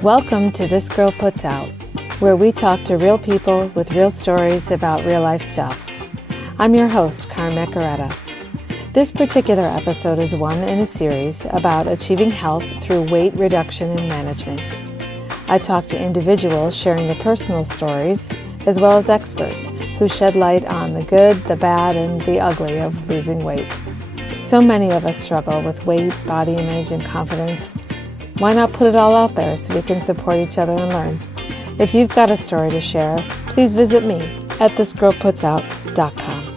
Welcome to This Girl Puts Out, where we talk to real people with real stories about real life stuff. I'm your host, Carm Macaretta. This particular episode is one in a series about achieving health through weight reduction and management. I talk to individuals sharing their personal stories, as well as experts who shed light on the good, the bad, and the ugly of losing weight. So many of us struggle with weight, body image, and confidence. Why not put it all out there so we can support each other and learn? If you've got a story to share, please visit me at thisgirlputsout.com.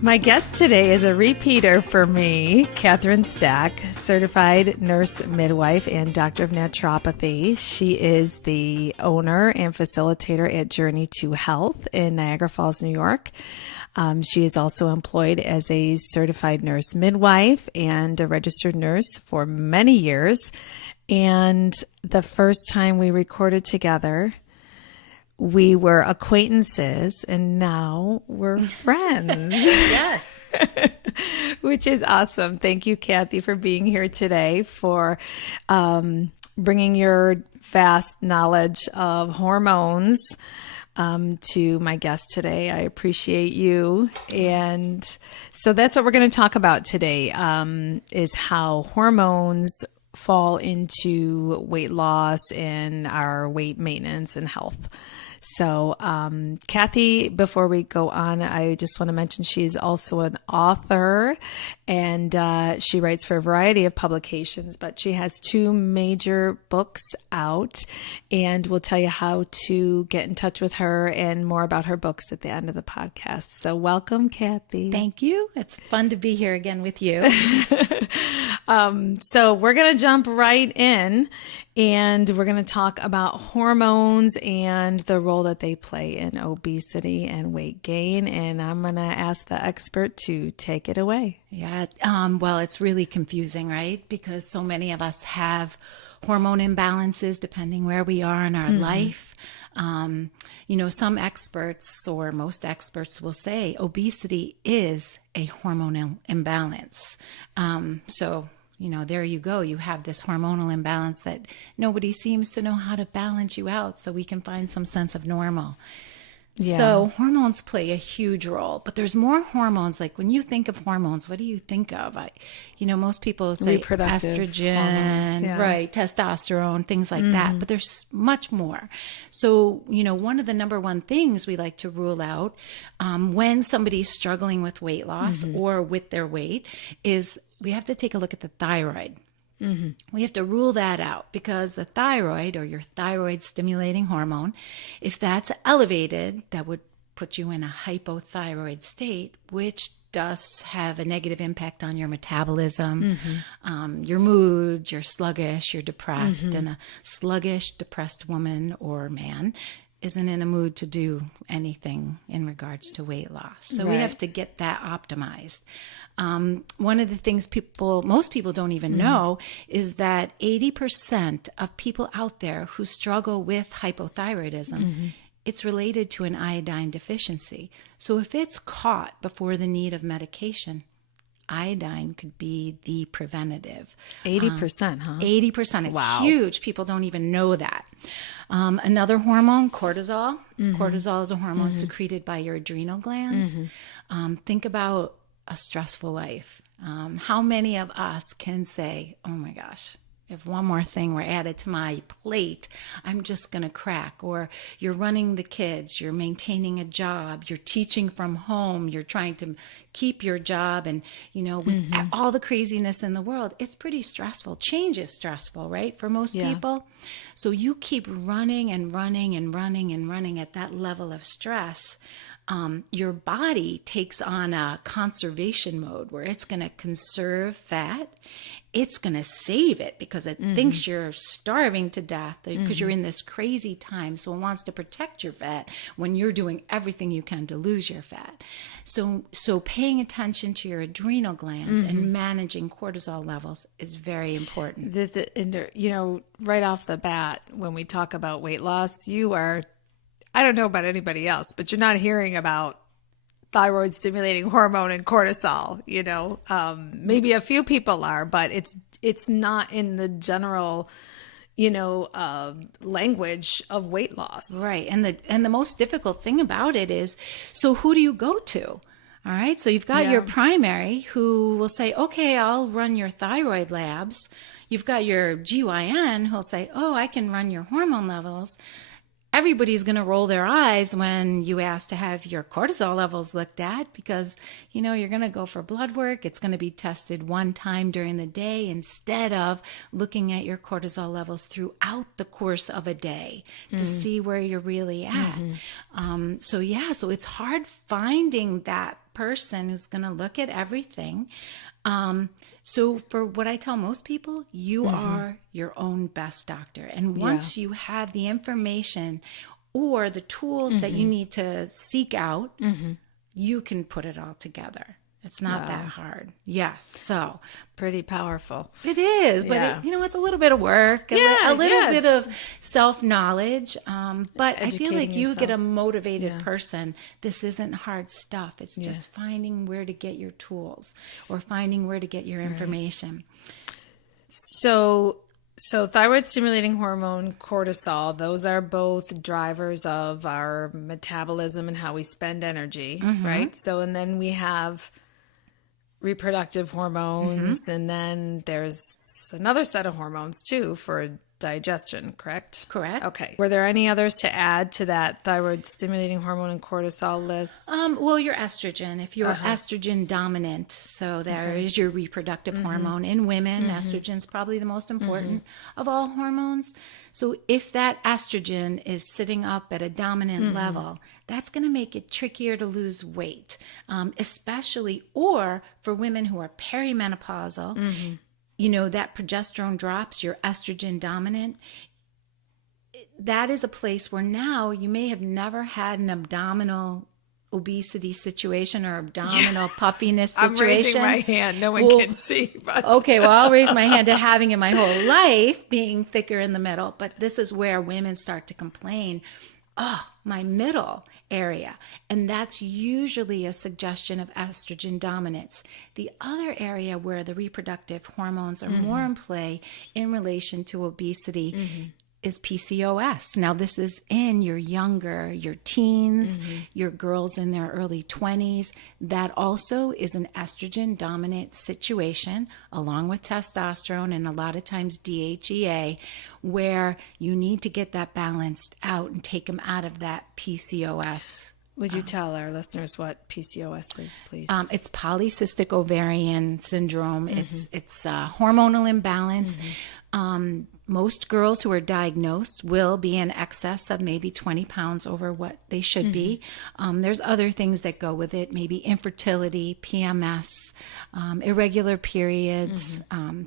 My guest today is a repeater for me, Catherine Stack, certified nurse midwife and doctor of naturopathy. She is the owner and facilitator at Journey to Health in Niagara Falls, New York. She is also employed as a certified nurse midwife and a registered nurse for many years. And the first time we recorded together, we were acquaintances, and now we're friends. Yes. Which is awesome. Thank you, Kathy, for being here today, for bringing your vast knowledge of hormones to my guest today. I appreciate you. And so that's what we're going to talk about today, is how hormones fall into weight loss and our weight maintenance and health. So, Kathy, before we go on, I just want to mention she's also an author, and she writes for a variety of publications, but she has 2 major books out, and we'll tell you how to get in touch with her and more about her books at the end of the podcast. So welcome, Kathy. Thank you. It's fun to be here again with you. So we're going to jump right in, and we're going to talk about hormones and the role that they play in obesity and weight gain. And I'm going to ask the expert to take it away. Yeah. Well, it's really confusing, right? Because so many of us have hormone imbalances depending where we are in our life. Some experts or most experts will say obesity is a hormonal imbalance. There you go. You have this hormonal imbalance that nobody seems to know how to balance you out so we can find some sense of normal. Yeah. So hormones play a huge role, but there's more hormones. Like when you think of hormones, what do you think of? Most people say Reproductive estrogen, hormones, yeah. Right, testosterone, things like that, but there's much more. So, one of the number one things we like to rule out when somebody's struggling with weight loss or with their weight is we have to take a look at the thyroid. We have to rule that out because the thyroid, or your thyroid stimulating hormone, if that's elevated, that would put you in a hypothyroid state, which does have a negative impact on your metabolism, your mood, you're sluggish, you're depressed, and a sluggish, depressed woman or man isn't in a mood to do anything in regards to weight loss. So we have to get that optimized. One of the things most people don't even know is that 80% of people out there who struggle with hypothyroidism, it's related to an iodine deficiency. So if it's caught before the need of medication, iodine could be the preventative. 80%, huh? 80%. It's wow. Huge. People don't even know that. Another hormone, cortisol. Cortisol is a hormone secreted by your adrenal glands. Think about a stressful life. How many of us can say, oh my gosh, if one more thing were added to my plate, I'm just going to crack. Or you're running the kids, you're maintaining a job, you're teaching from home, you're trying to keep your job. And, with all the craziness in the world, it's pretty stressful. Change is stressful, right? For most people. So you keep running and running and running and running at that level of stress. Your body takes on a conservation mode where it's going to conserve fat. It's going to save it because it thinks you're starving to death because you're in this crazy time. So it wants to protect your fat when you're doing everything you can to lose your fat. So paying attention to your adrenal glands and managing cortisol levels is very important. Right off the bat, when we talk about weight loss, I don't know about anybody else, but you're not hearing about thyroid stimulating hormone and cortisol, maybe a few people are, but it's not in the general, language of weight loss. Right. And the most difficult thing about it is, so who do you go to? All right. So you've got your primary who will say, okay, I'll run your thyroid labs. You've got your GYN who'll say, oh, I can run your hormone levels. Everybody's going to roll their eyes when you ask to have your cortisol levels looked at, because, you're going to go for blood work. It's going to be tested one time during the day instead of looking at your cortisol levels throughout the course of a day to see where you're really at. So it's hard finding that person who's going to look at everything. So for what I tell most people, you are your own best doctor. And once you have the information or the tools that you need to seek out, you can put it all together. It's not that hard. Yes. So pretty powerful. It is, but it's a little bit of work, a little bit of self-knowledge. But I feel like you get a motivated person. This isn't hard stuff. It's just finding where to get your tools or finding where to get your information. So thyroid stimulating hormone, cortisol, those are both drivers of our metabolism and how we spend energy, right? So, and then we have reproductive hormones, and then there's another set of hormones too for digestion, correct? Correct. Okay. Were there any others to add to that thyroid stimulating hormone and cortisol list? Well, your estrogen, if you're estrogen dominant, so there is your reproductive hormone. In women, estrogen is probably the most important of all hormones. So if that estrogen is sitting up at a dominant level, that's going to make it trickier to lose weight, especially, or for women who are perimenopausal, that progesterone drops, you're estrogen dominant. That is a place where now you may have never had an abdominal obesity situation or abdominal puffiness situation. I'm raising my hand. No one can see. But. Okay, well, I'll raise my hand to having it my whole life, being thicker in the middle. But this is where women start to complain, my middle area. And that's usually a suggestion of estrogen dominance. The other area where the reproductive hormones are more in play in relation to obesity is PCOS. Now, this is in your teens, your girls in their early 20s. That also is an estrogen dominant situation, along with testosterone and a lot of times DHEA, where you need to get that balanced out and take them out of that PCOS. Would you tell our listeners what PCOS is, please? It's polycystic ovarian syndrome. It's hormonal imbalance. Most girls who are diagnosed will be in excess of maybe 20 pounds over what they should be. There's other things that go with it, maybe infertility, PMS, irregular periods,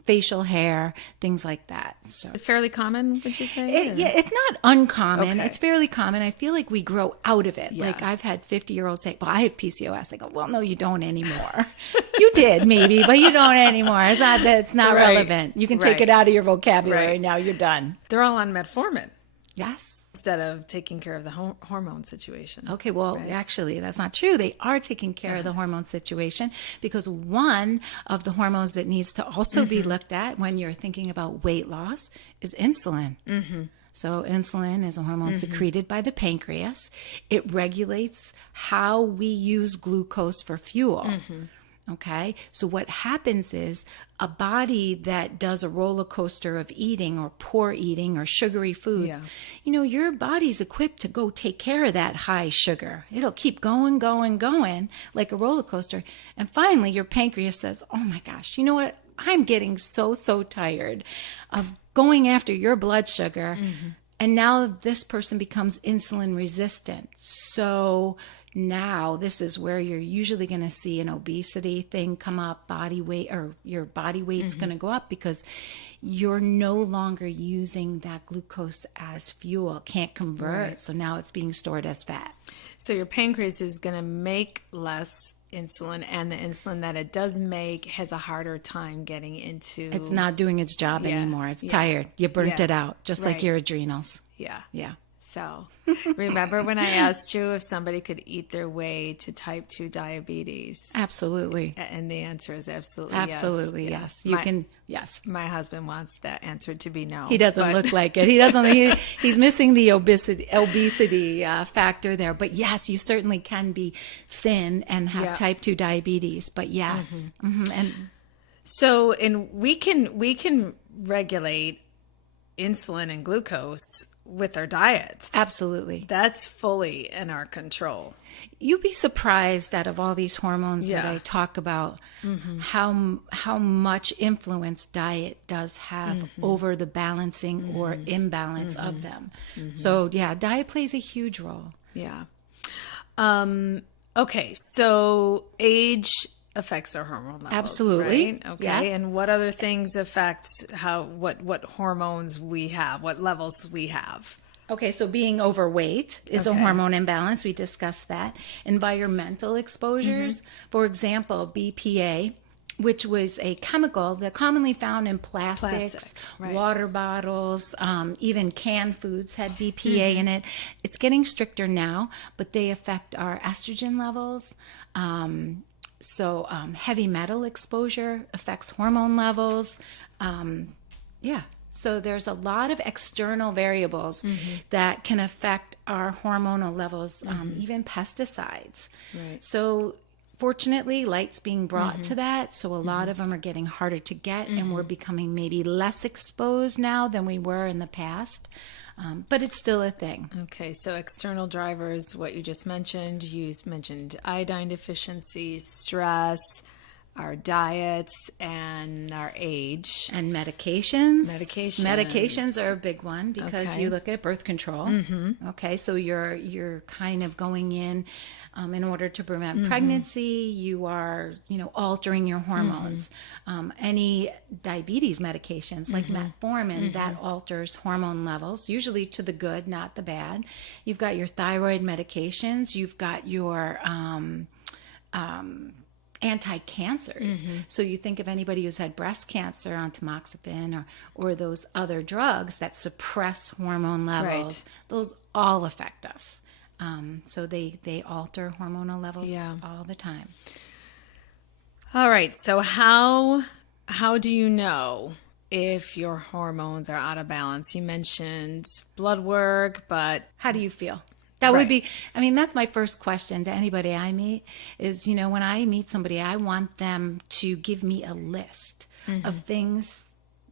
facial hair, things like that. So fairly common, would you say? It's not uncommon. Okay. It's fairly common. I feel like we grow out of it. Yeah. Like I've had 50-year-olds say, well, I have PCOS. I go, well, no, you don't anymore. You did maybe, but you don't anymore. It's not relevant. You can take it out of your vocabulary now. You're done. They're all on metformin. Yes. Instead of taking care of the hormone situation. Okay, well, actually, that's not true. They are taking care of the hormone situation, because one of the hormones that needs to also be looked at when you're thinking about weight loss is insulin. So insulin is a hormone secreted by the pancreas. It regulates how we use glucose for fuel. Okay, so what happens is a body that does a roller coaster of eating or poor eating or sugary foods, your body's equipped to go take care of that high sugar. It'll keep going like a roller coaster. And finally, your pancreas says, oh my gosh, you know what? I'm getting so tired of going after your blood sugar. And now this person becomes insulin resistant. So now this is where you're usually going to see an obesity thing come up, body weight, or your body weight's going to go up because you're no longer using that glucose as fuel, can't convert. So now it's being stored as fat. So your pancreas is going to make less insulin, and the insulin that it does make has a harder time getting into... It's not doing its job anymore. It's tired. You burnt it out, just like your adrenals. Yeah. So remember when I asked you if somebody could eat their way to type 2 diabetes? Absolutely. And the answer is absolutely, Absolutely, yes. You can, yes. My husband wants that answer to be no. He doesn't look like it. He doesn't. He's missing the obesity factor there. But yes, you certainly can be thin and have type 2 diabetes. But yes, and so we can regulate insulin and glucose with our diets. Absolutely. That's fully in our control. You'd be surprised that of all these hormones that I talk about, how much influence diet does have over the balancing or imbalance of them. So yeah, diet plays a huge role. Yeah. Okay, so age affects our hormone levels. Absolutely. Right? Okay. Yes. And what other things affect what hormones we have, what levels we have? Okay, so being overweight is a hormone imbalance. We discussed that. Environmental exposures, for example, BPA, which was a chemical that commonly found in plastics, water bottles, even canned foods had BPA in it. It's getting stricter now, but they affect our estrogen levels. So heavy metal exposure affects hormone levels. So there's a lot of external variables that can affect our hormonal levels, even pesticides. Right. So fortunately, light's being brought to that. So a lot of them are getting harder to get, and we're becoming maybe less exposed now than we were in the past. But it's still a thing. Okay, so external drivers, what you just mentioned, you mentioned iodine deficiency, stress, our diets, and our age. And medications. Medications are a big one because you look at birth control. Okay, so you're kind of going in order to prevent pregnancy, you are, altering your hormones. Any diabetes medications like metformin, that alters hormone levels, usually to the good, not the bad. You've got your thyroid medications. You've got your anti-cancers. So you think of anybody who's had breast cancer on tamoxifen or those other drugs that suppress hormone levels. Right. Those all affect us. So they alter hormonal levels all the time. All right. So how do you know if your hormones are out of balance? You mentioned blood work, but how do you feel? That would be, that's my first question to anybody I meet is, when I meet somebody, I want them to give me a list of things,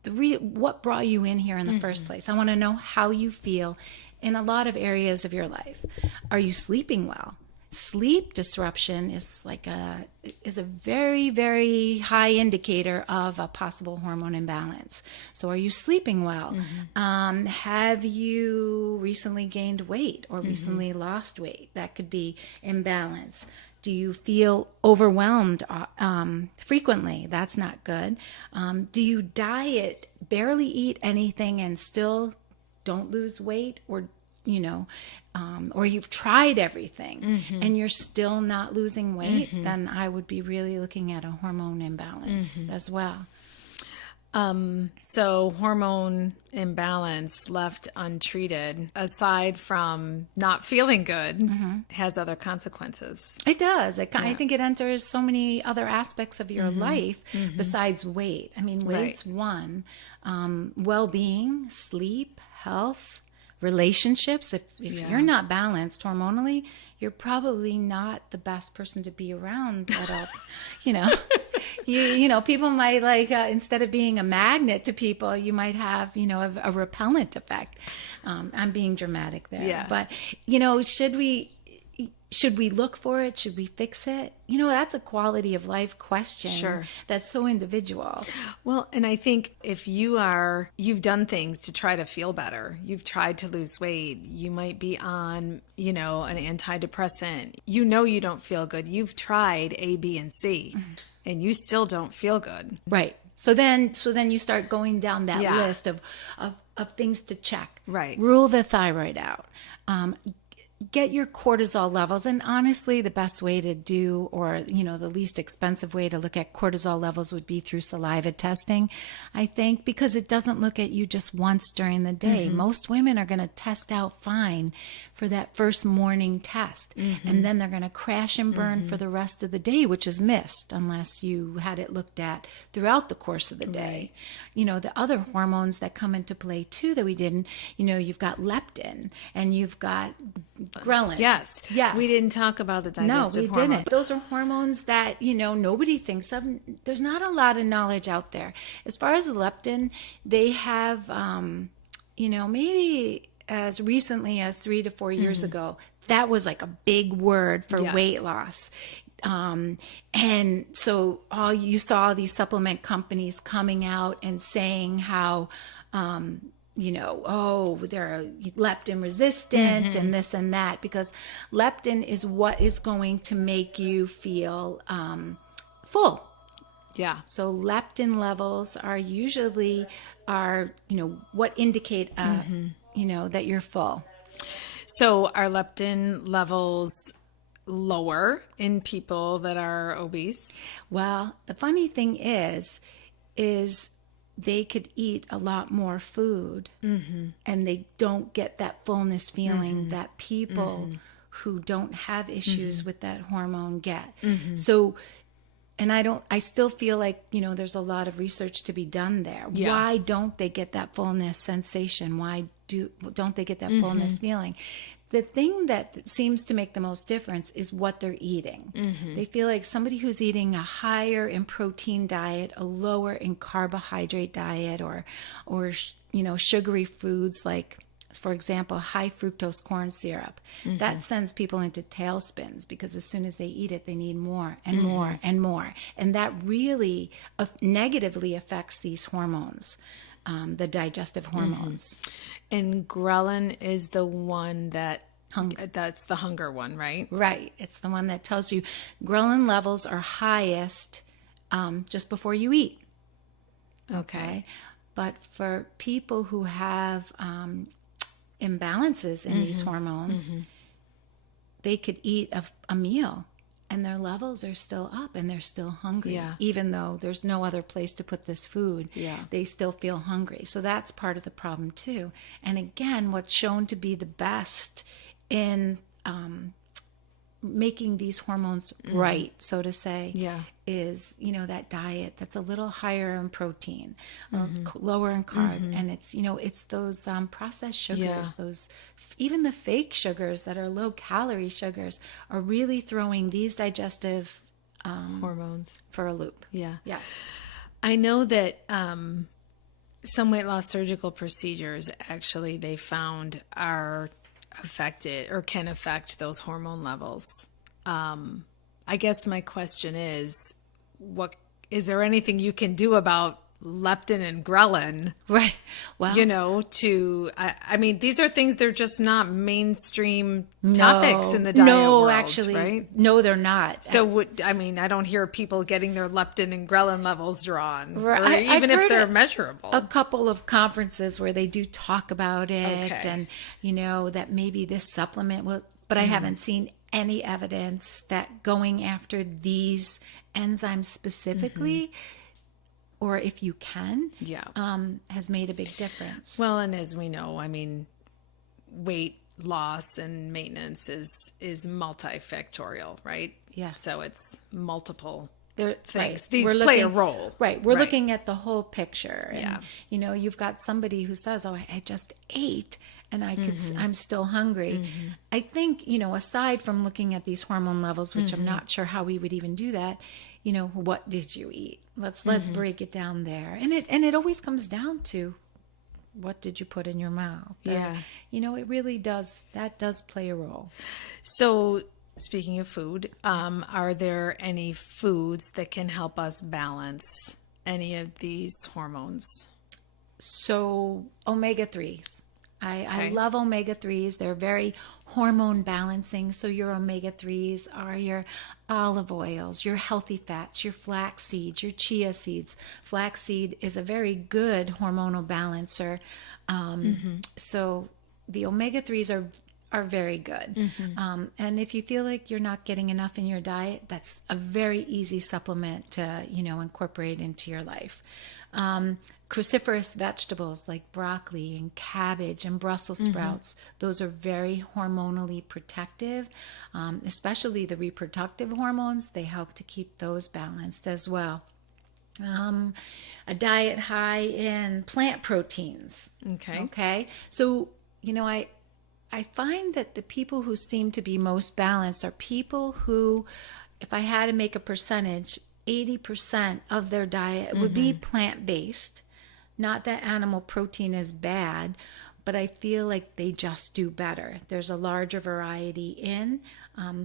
what brought you in here in the first place. I want to know how you feel in a lot of areas of your life. Are you sleeping well? Sleep disruption is a very, very high indicator of a possible hormone imbalance. So are you sleeping well? Have you recently gained weight or recently lost weight? That could be imbalance. Do you feel overwhelmed frequently? That's not good. Do you diet, barely eat anything and still don't lose weight, or you've tried everything and you're still not losing weight, then I would be really looking at a hormone imbalance as well. So hormone imbalance left untreated, aside from not feeling good, has other consequences. It does. I think it enters so many other aspects of your life besides weight. Weight's one. Well-being, sleep, health, relationships. If you're not balanced hormonally, you're probably not the best person to be around at all. People might instead of being a magnet to people, you might have, a repellent effect. I'm being dramatic there. Yeah. But, should we look for it? Should we fix it? That's a quality of life question. Sure. That's so individual. Well, and I think if you've done things to try to feel better, you've tried to lose weight, you might be on, an antidepressant, you don't feel good. You've tried A, B, and C, and you still don't feel good. Right. So then you start going down that list of things to check. Right. Rule the thyroid out. get your cortisol levels. And honestly, the best way to do, or, the least expensive way to look at cortisol levels would be through saliva testing, I think, because it doesn't look at you just once during the day. Most women are going to test out fine for that first morning test. And then they're going to crash and burn for the rest of the day, which is missed unless you had it looked at throughout the course of the day. The other hormones that come into play too that we didn't, you've got leptin and you've got ghrelin. Yes. Yes. We didn't talk about the digestive hormone. Didn't. Those are hormones that, nobody thinks of. There's not a lot of knowledge out there. As far as the leptin, they have, maybe as recently as 3 to 4 years ago, that was like a big word for weight loss. And so you saw these supplement companies coming out and saying how, they're leptin resistant and this and that, because leptin is what is going to make you feel full. Yeah. So leptin levels are usually what indicate, that you're full. So are leptin levels lower in people that are obese? Well, the funny thing is they could eat a lot more food and they don't get that fullness feeling that people who don't have issues with that hormone get. So, and I still feel like, there's a lot of research to be done there. Yeah. Why don't they get that fullness sensation? Why don't they get that fullness feeling? The thing that seems to make the most difference is what they're eating. They feel like somebody who's eating a higher in protein diet, a lower in carbohydrate diet, or sugary foods like, for example, high fructose corn syrup. That sends people into tailspins because as soon as they eat it, they need more and more and more. And that really negatively affects these hormones. The digestive hormones. And ghrelin is the one that's the hunger one, right? Right. It's the one that tells you ghrelin levels are highest just before you eat. Okay. But for people who have imbalances in these hormones, they could eat a meal and their levels are still up and they're still hungry. Yeah. Even though there's no other place to put this food, they still feel hungry. So that's part of the problem too. And again, what's shown to be the best in making these hormones right, so to say, is, that diet that's a little higher in protein, lower in carb. And it's, it's those processed sugars, those, even the fake sugars that are low calorie sugars are really throwing these digestive hormones for a loop. Yeah. Yes. I know that some weight loss surgical procedures actually they found are affected or can affect those hormone levels. I guess my question is, is there anything you can do about leptin and ghrelin? Right. Well, I mean, these are things, they're just not mainstream topics in the diet world, actually, right? No, they're not. So, I don't hear people getting their leptin and ghrelin levels drawn, right. even if they're measurable. A couple of conferences where they do talk about it and, that maybe this supplement will, but I haven't seen any evidence that going after these enzymes specifically, or if you can, has made a big difference. Well, and as we know, weight loss and maintenance is multifactorial, right? Yeah. So it's multiple things. Right. These play a role. Right. We're looking at the whole picture. And, you've got somebody who says, oh, I just ate and I'm still hungry. I think, aside from looking at these hormone levels, which I'm not sure how we would even do that, what did you eat? Let's break it down there. And it always comes down to, what did you put in your mouth? Yeah. It really does. That does play a role. So speaking of food, are there any foods that can help us balance any of these hormones? So omega-3s. I love omega-3s. They're very hormone balancing. So your omega-3s are your olive oils, your healthy fats, your flax seeds, your chia seeds. Flaxseed is a very good hormonal balancer. So the omega-3s are very good. And if you feel like you're not getting enough in your diet, that's a very easy supplement to, incorporate into your life. Cruciferous vegetables like broccoli and cabbage and Brussels sprouts, those are very hormonally protective, especially the reproductive hormones. They help to keep those balanced as well. A diet high in plant proteins. Okay. So, I find that the people who seem to be most balanced are people who, if I had to make a percentage, 80% of their diet would be plant-based. Not that animal protein is bad, but I feel like they just do better. There's a larger variety in.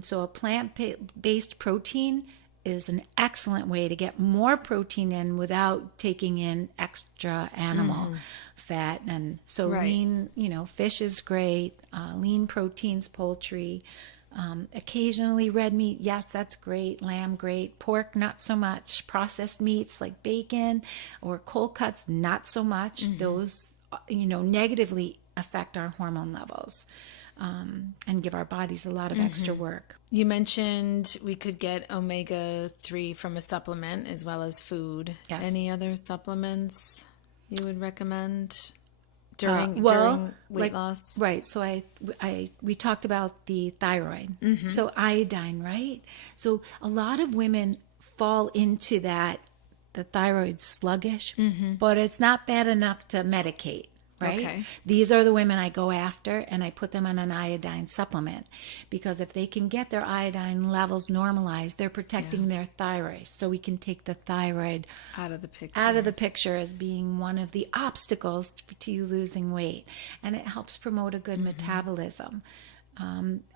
So a plant-based protein is an excellent way to get more protein in without taking in extra animal fat. And so lean, fish is great. Lean proteins, poultry. Occasionally red meat, yes, that's great. Lamb, great. Pork, not so much. Processed meats like bacon or cold cuts, not so much. Those, negatively affect our hormone levels and give our bodies a lot of extra work. You mentioned we could get omega-3 from a supplement as well as food. Yes. Any other supplements you would recommend during weight loss? Right. So we talked about the thyroid. So iodine, right? So a lot of women fall into that, the thyroid sluggish, but it's not bad enough to medicate. Right? Okay. These are the women I go after, and I put them on an iodine supplement, because if they can get their iodine levels normalized, they're protecting their thyroid. So we can take the thyroid out of the picture as being one of the obstacles to you losing weight, and it helps promote a good metabolism.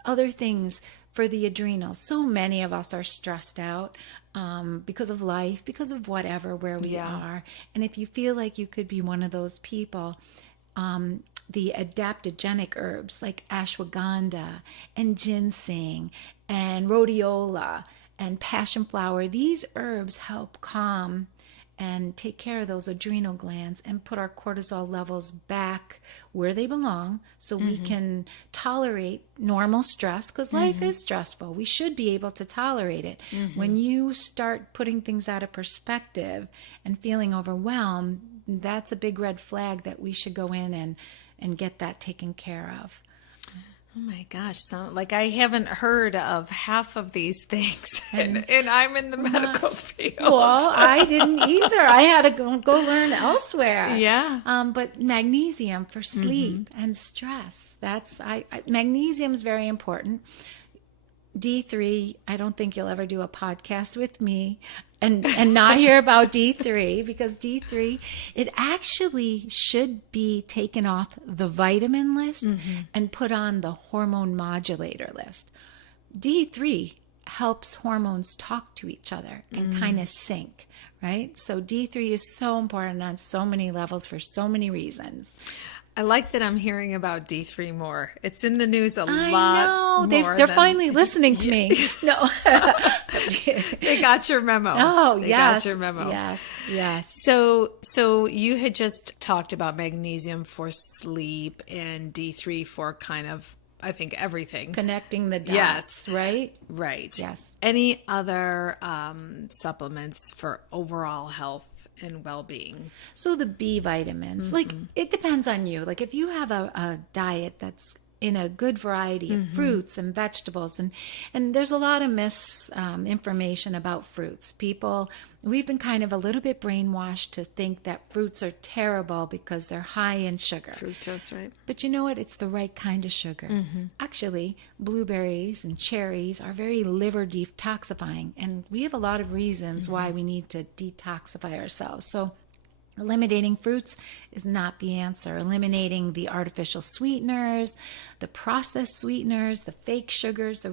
Other things for the adrenals. So many of us are stressed out because of life, because of whatever, where we are. And if you feel like you could be one of those people, the adaptogenic herbs like ashwagandha and ginseng and rhodiola and passion flower, these herbs help calm and take care of those adrenal glands and put our cortisol levels back where they belong, so we can tolerate normal stress, because life is stressful. We should be able to tolerate it. When you start putting things out of perspective and feeling overwhelmed, that's a big red flag that we should go in and get that taken care of. Oh my gosh, like I haven't heard of half of these things, and I'm in the medical field. Well, I didn't either. I had to go learn elsewhere. Yeah. But magnesium for sleep and stress. Magnesium is very important. D3, I don't think you'll ever do a podcast with me and not hear about D3, because D3, it actually should be taken off the vitamin list and put on the hormone modulator list. D3 helps hormones talk to each other and kind of sync, right? So D3 is so important on so many levels for so many reasons. I like that I'm hearing about D3 more. It's in the news a lot. I know. They're finally listening to me. No. They got your memo. Oh, They yes. got your memo. Yes. So you had just talked about magnesium for sleep and D3 for kind of, I think, everything. Connecting the dots, Yes. right? Right. Yes. Any other supplements for overall health and well-being? So the B vitamins, like, it depends on you. Like, if you have a diet that's in a good variety of fruits and vegetables, and there's a lot of misinformation about fruits. We've been kind of a little bit brainwashed to think that fruits are terrible because they're high in sugar. Fructose, right? But you know what? It's the right kind of sugar. Actually, blueberries and cherries are very liver detoxifying, and we have a lot of reasons why we need to detoxify ourselves. So eliminating fruits is not the answer. Eliminating the artificial sweeteners, the processed sweeteners, the fake sugars,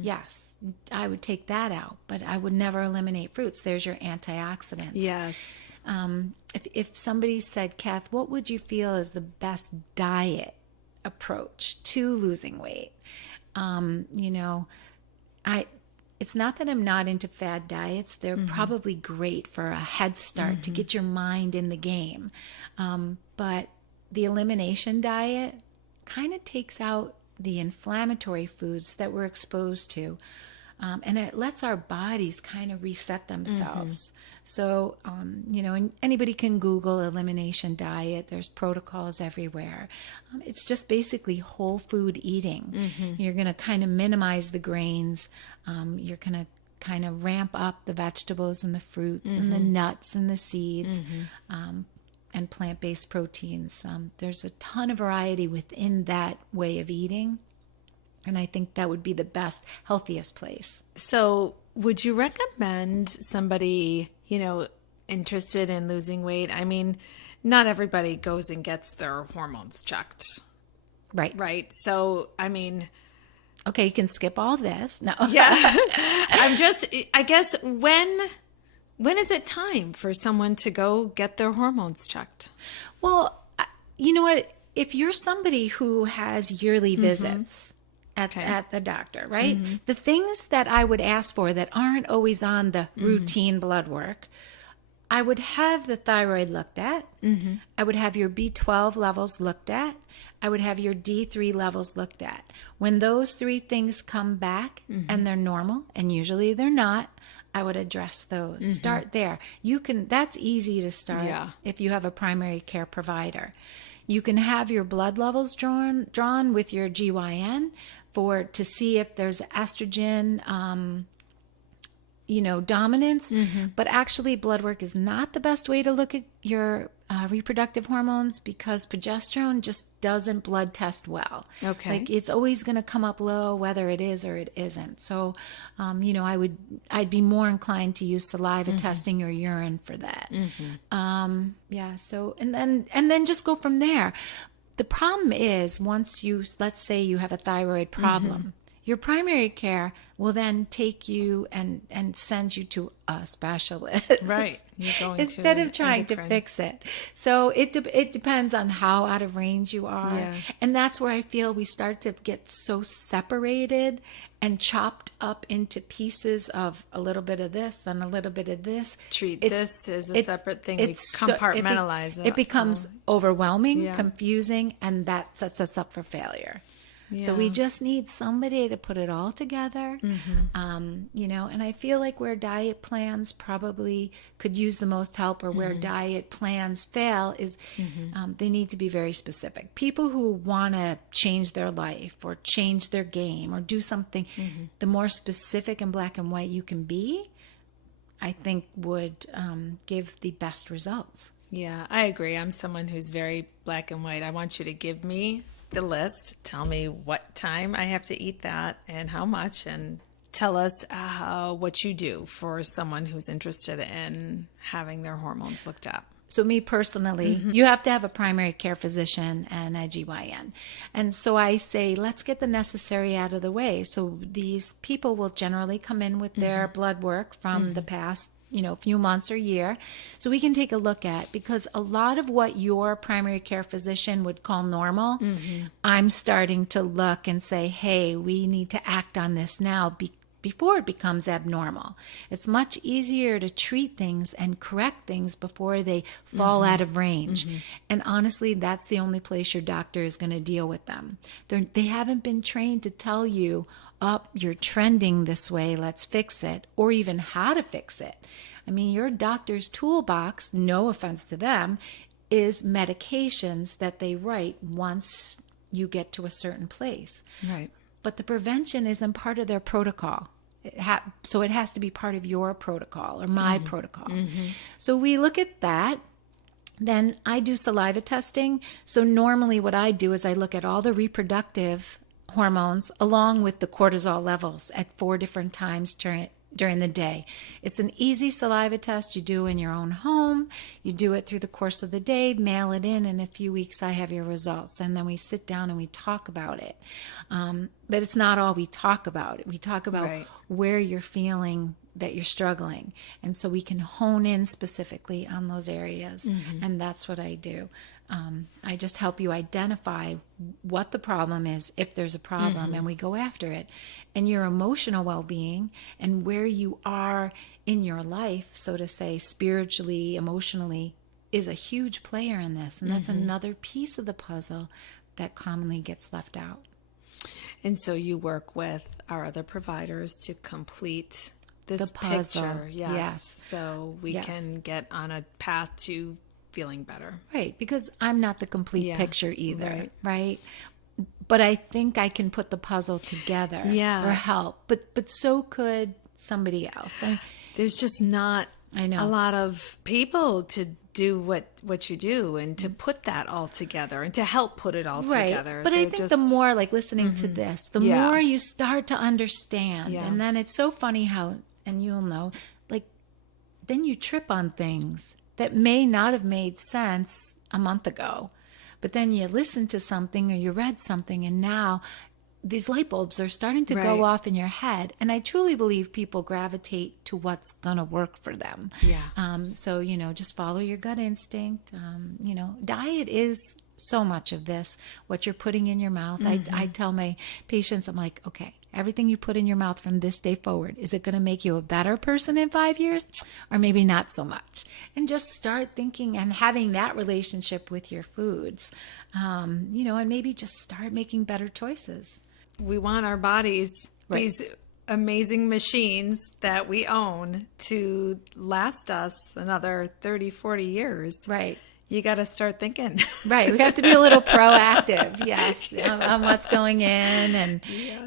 yes, I would take that out, but I would never eliminate fruits. There's your antioxidants. Yes. If somebody said, Kath, what would you feel is the best diet approach to losing weight? It's not that I'm not into fad diets. They're probably great for a head start to get your mind in the game. But the elimination diet kind of takes out the inflammatory foods that we're exposed to. And it lets our bodies kind of reset themselves. So, and anybody can Google elimination diet. There's protocols everywhere. It's just basically whole food eating. You're going to kind of minimize the grains. You're going to kind of ramp up the vegetables and the fruits and the nuts and the seeds. And plant-based proteins. There's a ton of variety within that way of eating. And I think that would be the best, healthiest place. So would you recommend somebody, interested in losing weight? I mean, not everybody goes and gets their hormones checked. Right. Right. So, I mean... Okay, you can skip all this. No. Yeah. I guess, when is it time for someone to go get their hormones checked? Well, you know what? If you're somebody who has yearly visits at the doctor, right? The things that I would ask for that aren't always on the routine blood work, I would have the thyroid looked at. I would have your B12 levels looked at. I would have your D3 levels looked at. When those three things come back and they're normal, and usually they're not, I would address those. Start there. That's easy to start if you have a primary care provider. You can have your blood levels drawn with your GYN to see if there's estrogen, dominance. But actually, blood work is not the best way to look at your reproductive hormones, because progesterone just doesn't blood test well. Okay. Like, it's always going to come up low, whether it is or it isn't. So, I'd be more inclined to use saliva testing or urine for that. So, and then just go from there. The problem is, once let's say you have a thyroid problem, your primary care will then take you and send you to a specialist. Right. You're going instead to of trying to fix it. So it depends on how out of range you are. Yeah. And that's where I feel we start to get so separated and chopped up into pieces of a little bit of this and a little bit of this. Treat this as a separate thing. We compartmentalize it. It becomes overwhelming, confusing, and that sets us up for failure. Yeah. So we just need somebody to put it all together, and I feel like where diet plans probably could use the most help, or where diet plans fail, is they need to be very specific. People who want to change their life or change their game or do something, the more specific and black and white you can be, I think would give the best results. Yeah, I agree. I'm someone who's very black and white. I want you to give me the list, tell me what time I have to eat that and how much, and tell us what you do for someone who's interested in having their hormones looked at. So me personally, you have to have a primary care physician and a GYN. And so I say, let's get the necessary out of the way. So these people will generally come in with their blood work from the past few months or year. So we can take a look at, because a lot of what your primary care physician would call normal, I'm starting to look and say, hey, we need to act on this now before it becomes abnormal. It's much easier to treat things and correct things before they fall out of range. And honestly, that's the only place your doctor is going to deal with them. They haven't been trained to tell you, you're trending this way, let's fix it, or even how to fix it. I mean, your doctor's toolbox, no offense to them, is medications that they write once you get to a certain place. Right. But the prevention isn't part of their protocol. So it has to be part of your protocol or my protocol. So we look at that. Then I do saliva testing. So normally what I do is I look at all the reproductive hormones along with the cortisol levels at 4 different times during the day. It's an easy saliva test you do in your own home. You do it through the course of the day, mail it in a few weeks I have your results. And then we sit down and we talk about it. But it's not all we talk about. We talk about where you're feeling that you're struggling. And so we can hone in specifically on those areas. And that's what I do. I just help you identify what the problem is, if there's a problem, and we go after it. And your emotional well-being and where you are in your life, so to say, spiritually, emotionally, is a huge player in this. And that's another piece of the puzzle that commonly gets left out. And so you work with our other providers to complete this The puzzle. picture. Yes. Yes. So we Yes. can get on a path to feeling better. Right, because I'm not the complete Yeah. picture either, Right. right? But I think I can put the puzzle together Yeah. or help. But so could somebody else. There's just not I know. a lot of people to do what you do and to put that all together and to help put it all Right. together. But I They're think the more, like listening to this, the Yeah. more you start to understand. Yeah. And then it's so funny how, and you'll know, like, then you trip on things that may not have made sense a month ago. But then you listen to something or you read something, and now these light bulbs are starting to Right. go off in your head. And I truly believe people gravitate to what's going to work for them. Yeah. So, just follow your gut instinct. Diet is so much of this, what you're putting in your mouth. I tell my patients, I'm like, okay, everything you put in your mouth from this day forward, is it going to make you a better person in 5 years? Or maybe not so much? And just start thinking and having that relationship with your foods, and maybe just start making better choices. We want our bodies, Right. these amazing machines that we own, to last us another 30, 40 years. Right. You got to start thinking. Right. We have to be a little proactive, yes, on what's going in and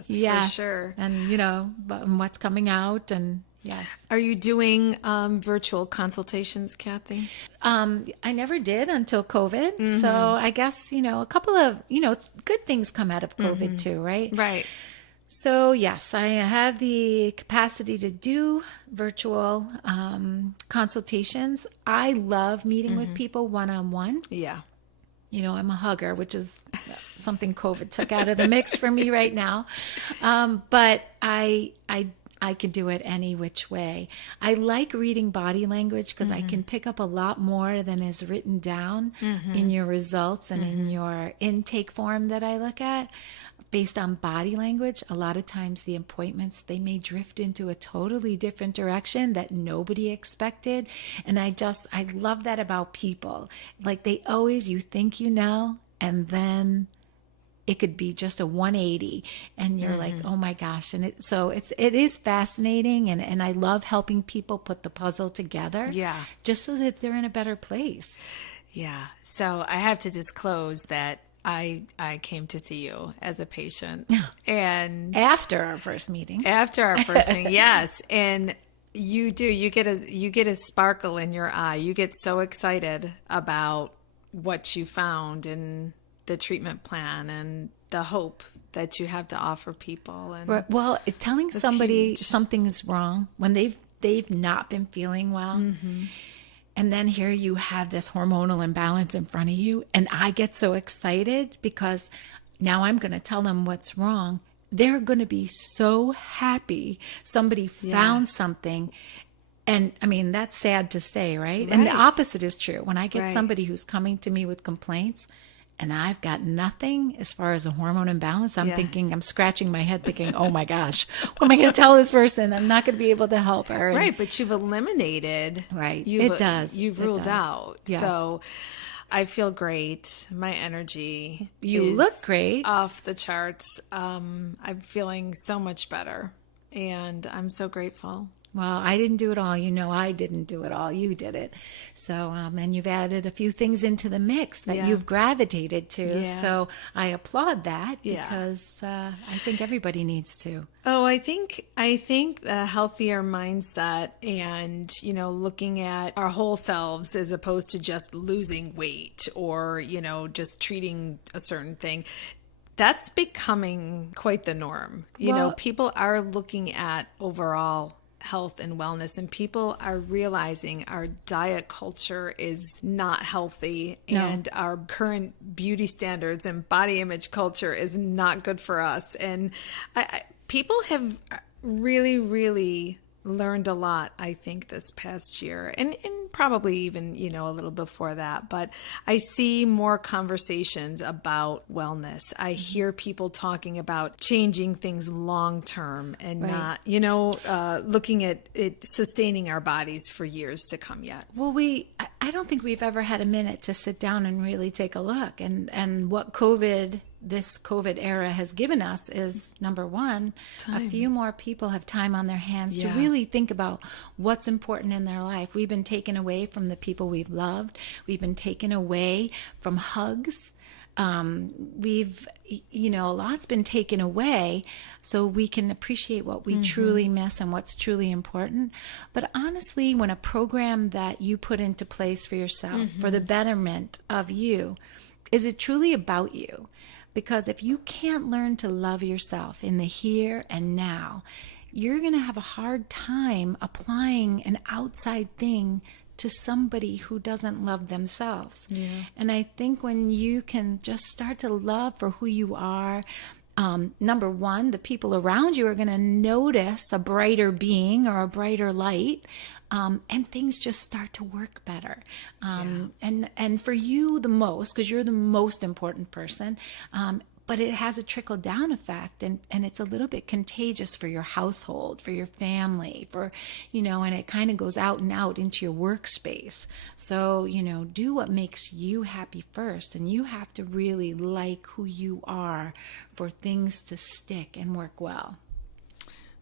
Yes, for sure. and what's coming out, and yes. Are you doing virtual consultations, Kathy? I never did until COVID. So I guess, a couple of, good things come out of COVID too, right? Right. So yes, I have the capacity to do virtual consultations. I love meeting with people one-on-one. Yeah. I'm a hugger, which is something COVID took out of the mix for me right now. But I can do it any which way. I like reading body language because I can pick up a lot more than is written down in your results and in your intake form that I look at. Based on body language, a lot of times the appointments, they may drift into a totally different direction that nobody expected. And I love that about people. Like you think and then it could be just a 180 and you're like, oh my gosh. And it is fascinating. And I love helping people put the puzzle together. Yeah. Just so that they're in a better place. Yeah. So I have to disclose that I came to see you as a patient, and After our first meeting. yes, and you get a sparkle in your eye. You get so excited about what you found in the treatment plan and the hope that you have to offer people. And Well, telling somebody huge. something's wrong when they've not been feeling well. And then here you have this hormonal imbalance in front of you. And I get so excited because now I'm going to tell them what's wrong. They're going to be so happy somebody found something. And I mean, that's sad to say, right? And the opposite is true. When I get somebody who's coming to me with complaints and I've got nothing as far as a hormone imbalance, I'm scratching my head thinking, oh my gosh, what am I going to tell this person? I'm not going to be able to help her. And, right, but you've eliminated. Right. You've It ruled does. out. Yes. So I feel great. My energy You is look great. off the charts. I'm feeling so much better, and I'm so grateful. Well, I didn't do it all. I didn't do it all. You did it. So, and you've added a few things into the mix that you've gravitated to. Yeah. So I applaud that Yeah. because I think everybody needs to. Oh, I think a healthier mindset and, looking at our whole selves as opposed to just losing weight or, just treating a certain thing. That's becoming quite the norm. People are looking at overall health and wellness, and people are realizing our diet culture is not healthy, and our current beauty standards and body image culture is not good for us. And people have really, really learned a lot, I think, this past year. And probably even, a little before that, but I see more conversations about wellness. I hear people talking about changing things long term and not, looking at it sustaining our bodies for years to come yet. Well, I don't think we've ever had a minute to sit down and really take a look. And what this COVID era has given us is, number one, time. A few more people have time on their hands to really think about what's important in their life. We've been taken away from the people we've loved. We've been taken away from hugs. A lot's been taken away so we can appreciate what we truly miss and what's truly important. But honestly, when a program that you put into place for yourself for the betterment of you, is it truly about you? Because if you can't learn to love yourself in the here and now, you're going to have a hard time applying an outside thing to somebody who doesn't love themselves. Yeah. And I think when you can just start to love for who you are, number one, the people around you are going to notice a brighter being or a brighter light, and things just start to work better. And for you the most, because you're the most important person, but it has a trickle down effect, and it's a little bit contagious for your household, for your family, and it kind of goes out and out into your workspace. So, do what makes you happy first, and you have to really like who you are for things to stick and work well.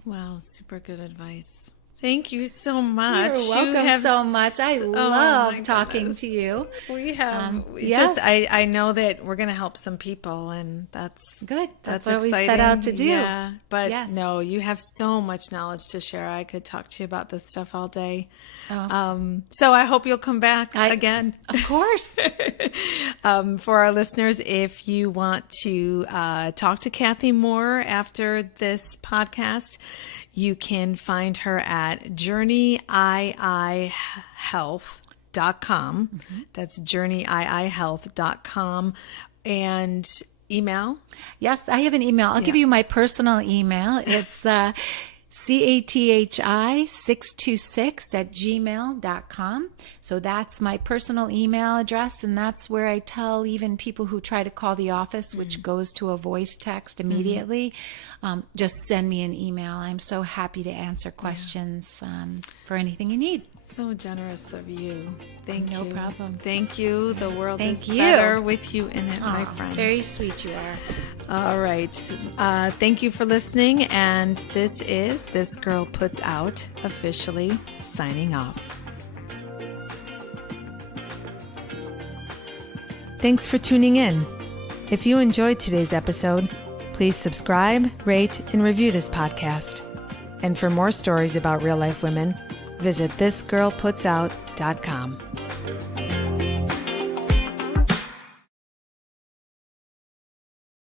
Wow, super good advice. Thank you so much. You're welcome so much. I love talking to you. We have. Yes. I know that we're going to help some people, and that's good. That's exciting. what we set out to do. Yeah, but no, you have so much knowledge to share. I could talk to you about this stuff all day. So I hope you'll come back again. Of course. For our listeners, if you want to talk to Kathy more after this podcast, you can find her at journeyIIhealth.com. That's journeyIIhealth.com. And email? Yes, I have an email. I'll give you my personal email. It's cathi626@gmail.com. So that's my personal email address, and that's where I tell even people who try to call the office, which goes to a voice text immediately, just send me an email. I'm so happy to answer questions for anything you need. So generous of you. Thank you. No problem. Thank you. The world is better with you in it, my friend. Very sweet you are. All right. Thank you for listening. And this is This Girl Puts Out, officially signing off. Thanks for tuning in. If you enjoyed today's episode, please subscribe, rate, and review this podcast. And for more stories about real-life women, visit thisgirlputsout.com.